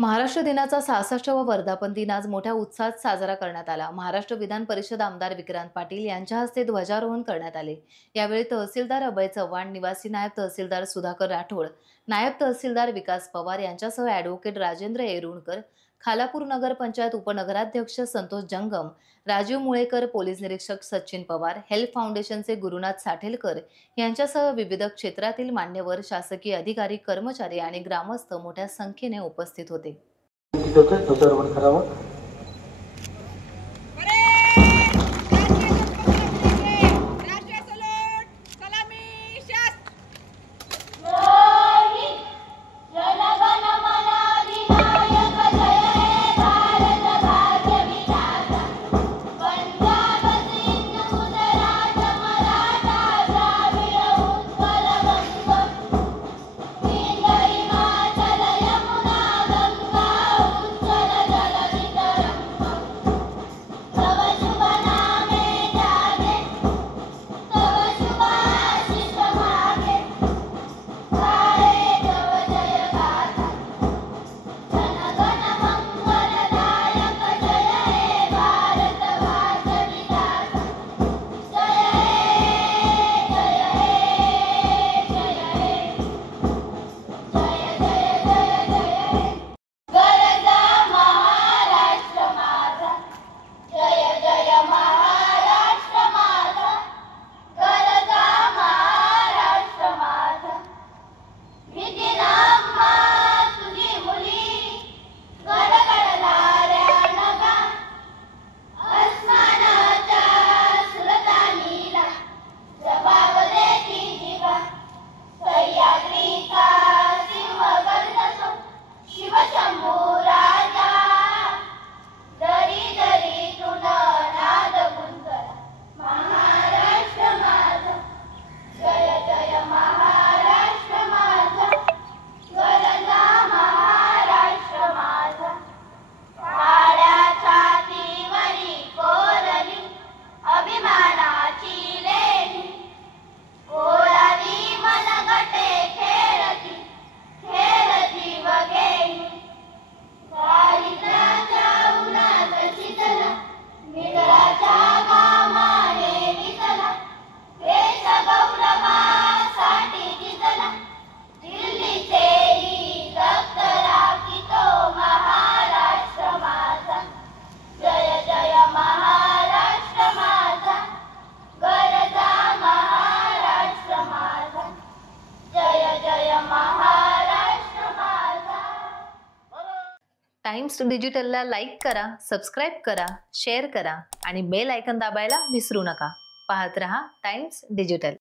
महाराष्ट्र दिनाचा 66वा वर्धापन दिन आज मोठ्या उत्साहात साजरा करण्यात आला। महाराष्ट्र विधान परिषद आमदार विक्रांत पाटील यांच्या हस्ते ध्वजारोहण करण्यात आले। यावेळी तहसीलदार अभय चव्हाण, निवासी नायब तहसीलदार सुधाकर राठोड, नायब तहसीलदार विकास पवार यांच्यासह ॲडव्होकेट राजेंद्र येरुणकर, खालापूर नगर पंचायत उपनगराध्यक्ष संतोष जंगम, राजीव मुळेकर, पोलीस निरीक्षक सचिन पवार, हेल्प फाउंडेशनचे गुरुनाथ साठेलकर यांच्यासह विविध क्षेत्रातील मान्यवर, शासकीय अधिकारी, कर्मचारी आणि ग्रामस्थ मोठ्या संख्येने उपस्थित होते। टाइम्स डिजिटलला लाईक करा, सबस्क्राइब करा, शेअर करा आणि बेल आयकॉन दाबायला विसरू नका। पाहत रहा टाइम्स डिजिटल।